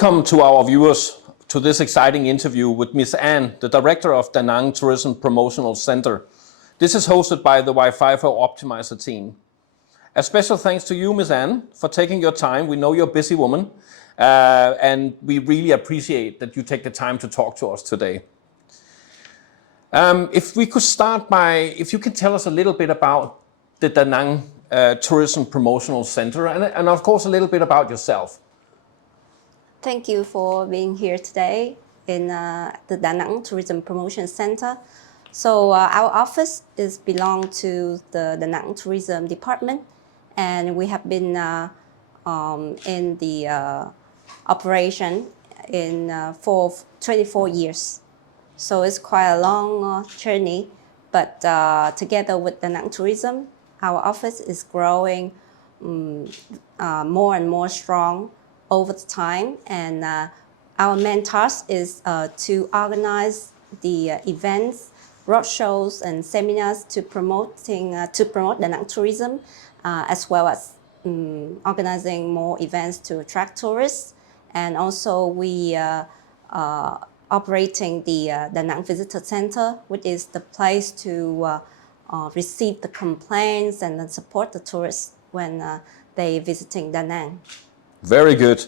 Welcome to our viewers to this exciting interview with Miss Anne, the director of Danang Tourism Promotional Center. This is hosted by the Wafaifo Optimizer team. A special thanks to you, Miss Anne, for taking your time. We know you're a busy woman, and we really appreciate that you take the time to talk to us today. If we could start by, if you can tell us a little bit about the Danang Tourism Promotional Center, and of course a little bit about yourself. Thank you for being here today in the Danang Tourism Promotion Center. So our office belong to the Danang Tourism Department, and we have been in the operation for 24 years. So it's quite a long journey, but together with Danang Tourism, our office is growing more and more strong over the time, and our main task is to organize the events, roadshows, and seminars to promote Danang tourism, as well as organizing more events to attract tourists, and also we operating the Danang Visitor Center, which is the place to receive the complaints and then support the tourists when they visiting Danang. Very good.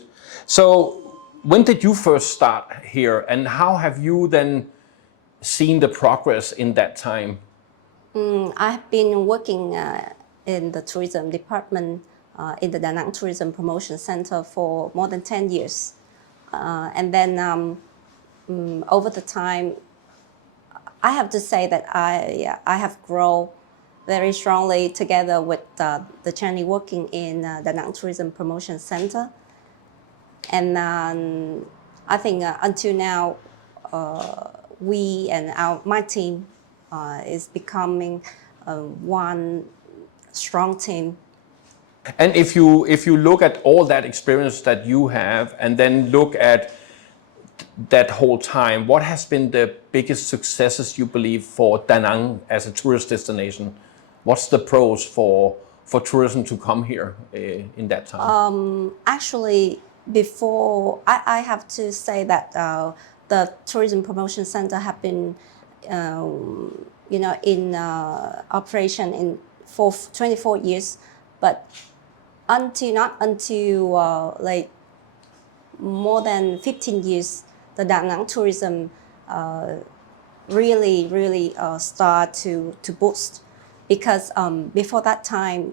So when did you first start here, and how have you then seen the progress in that time? I've been working in the tourism department in the Danang Tourism Promotion Center for more than 10 years. And then over the time, I have to say that I have grown very strongly together with the journey working in the Danang Tourism Promotion Center. And I think until now, we and my team is becoming one strong team. And if you look at all that experience that you have, and then look at that whole time, what has been the biggest successes you believe for Danang as a tourist destination? What's the pros for tourism to come here in that time? Actually, before I have to say that the Tourism Promotion Center have been, in operation for 24 years, but not until like more than 15 years, the Danang tourism really start to boost. Because before that time,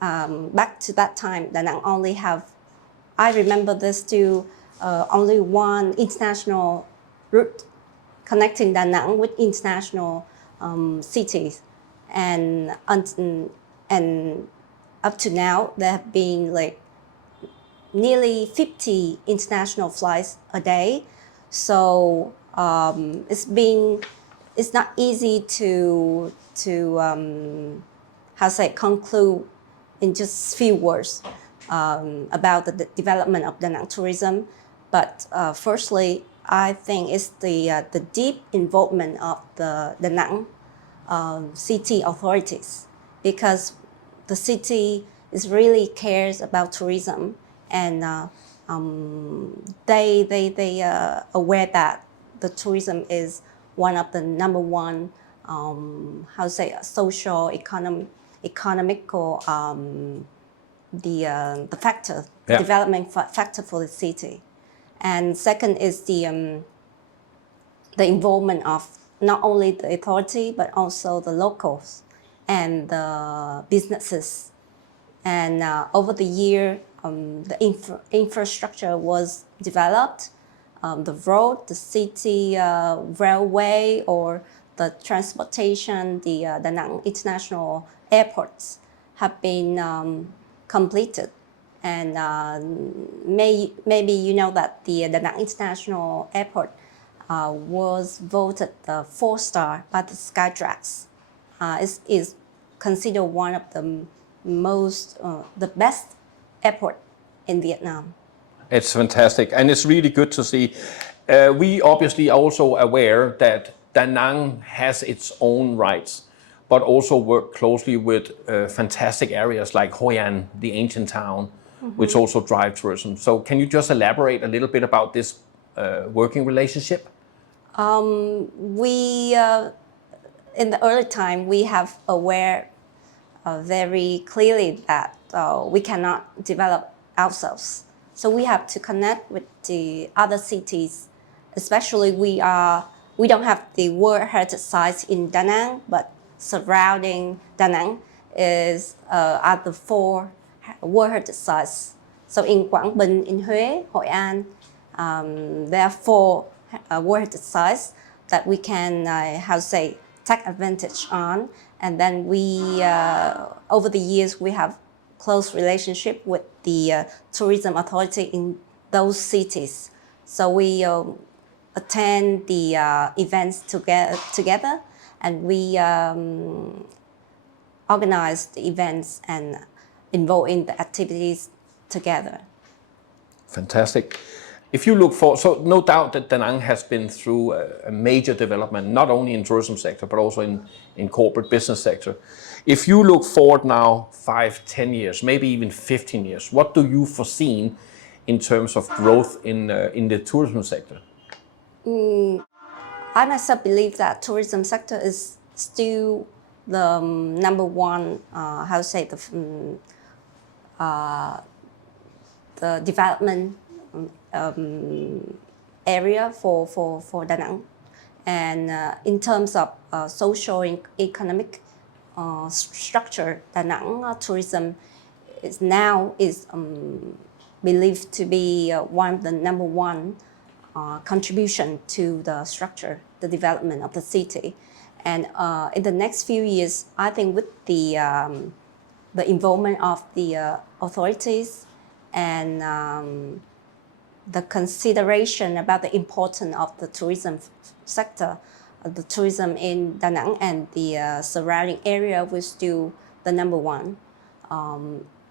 back to that time, Danang only have, I remember this too, only one international route connecting Danang with international cities. And up to now, there have been like nearly 50 international flights a day. So it's not easy to conclude in just few words about the development of Danang tourism. But firstly, I think it's the deep involvement of the Danang city authorities, because the city really cares about tourism, and they aware that the tourism is one of the number one social economical the factor, development factor for the city. And second is the involvement of not only the authority but also the locals and the businesses. And over the year, the infrastructure was developed. The road, the city railway, or the transportation, the Danang International Airports have been completed. And maybe you know that the Danang International Airport was voted 4-star by the Skytrax. Is considered one of the the best airport in Vietnam. It's fantastic, and it's really good to see. We obviously are also aware that Danang has its own rights, but also work closely with fantastic areas like Hoai, the ancient town, which also drive tourism. So can you just elaborate a little bit about this working relationship? We in the early time we have aware very clearly that we cannot develop ourselves. So we have to connect with the other cities, especially we don't have the World Heritage Sites in Danang, but surrounding Danang are the 4 World Heritage Sites. So in Quảng Bình, in Huế, Hoai, there are 4 World Heritage Sites that we can, take advantage on. And then we, over the years, we have close relationship with the tourism authority in those cities. So we attend the events together, and we organize the events and involve in the activities together. Fantastic. If you look for, so no doubt that Danang has been through a major development, not only in tourism sector, but also in corporate business sector. If you look forward now 5, 10 years, maybe even 15 years, what do you foresee in terms of growth in the tourism sector? I myself believe that tourism sector is still the number one, the development area for Danang. And in terms of social and economic structure, Danang tourism is believed to be one of the number one contribution to the structure, the development of the city. And in the next few years, I think with the involvement of the authorities and the consideration about the importance of the tourism sector, the tourism in Danang and the surrounding area was still the number one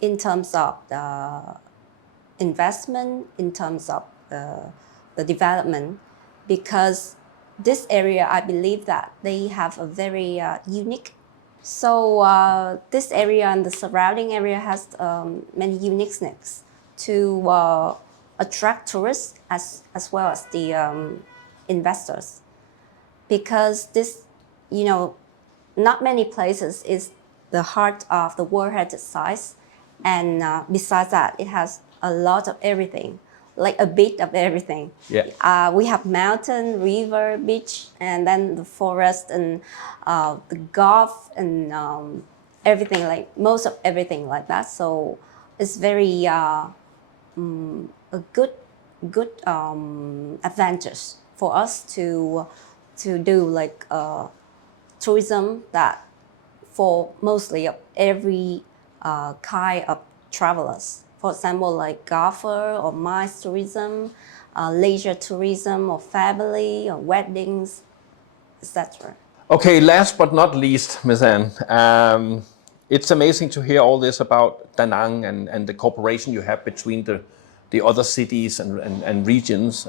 in terms of the investment, in terms of the development, because this area, I believe that they have a very unique. So this area and the surrounding area has many uniqueness to attract tourists as well as the investors, because this, not many places is the heart of the World Heritage Sites, and besides that, it has a lot of everything, like a bit of everything. Yeah. We have mountain, river, beach, and then the forest and the golf and everything, like most of everything like that. So it's very a good advantage for us to do like tourism that for mostly of every kind of travelers. For example, like golfer or MICE tourism, leisure tourism, or family, or weddings, etc. Okay, last but not least, Ms. Anne, it's amazing to hear all this about Danang and the cooperation you have between the other cities and regions.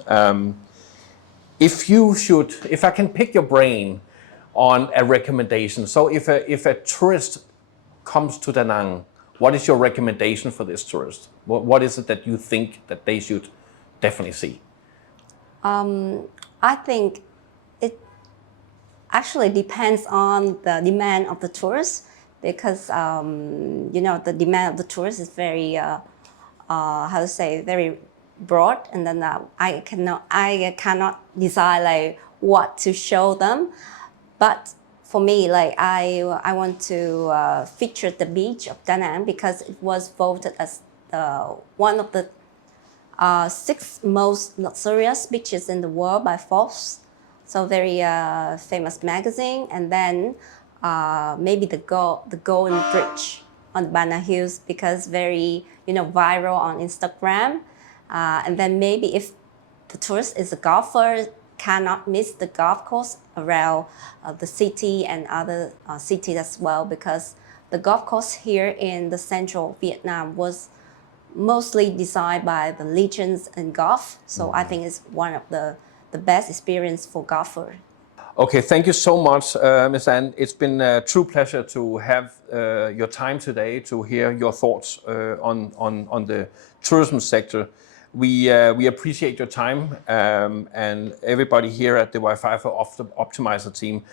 If I can pick your brain on a recommendation, so if a tourist comes to Danang, what is your recommendation for this tourist? What is it that you think that they should definitely see? I think it actually depends on the demand of the tourist, because the demand of the tourist is very very broad, and then I cannot decide like what to show them. But for me, like I want to feature the beach of Danang, because it was voted as one of the 6 most luxurious beaches in the world by Forbes. So very famous magazine. And then maybe the Golden Bridge on the Banana Hills, because very viral on Instagram. And then maybe if the tourist is a golfer, cannot miss the golf course around the city and other cities as well, because the golf course here in the central Vietnam was mostly designed by the legends in golf. So I think it's one of the best experience for golfer. Okay, thank you so much, Ms. Anne. It's been a true pleasure to have your time today to hear your thoughts on the tourism sector. We appreciate your time, and everybody here at the Wafaifo Optimizer team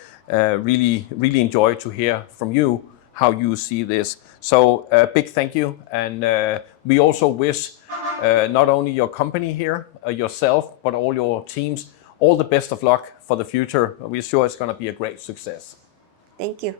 really enjoy to hear from you how you see this. So big thank you, and we also wish not only your company here, yourself, but all your teams all the best of luck for the future. We're sure it's going to be a great success. Thank you.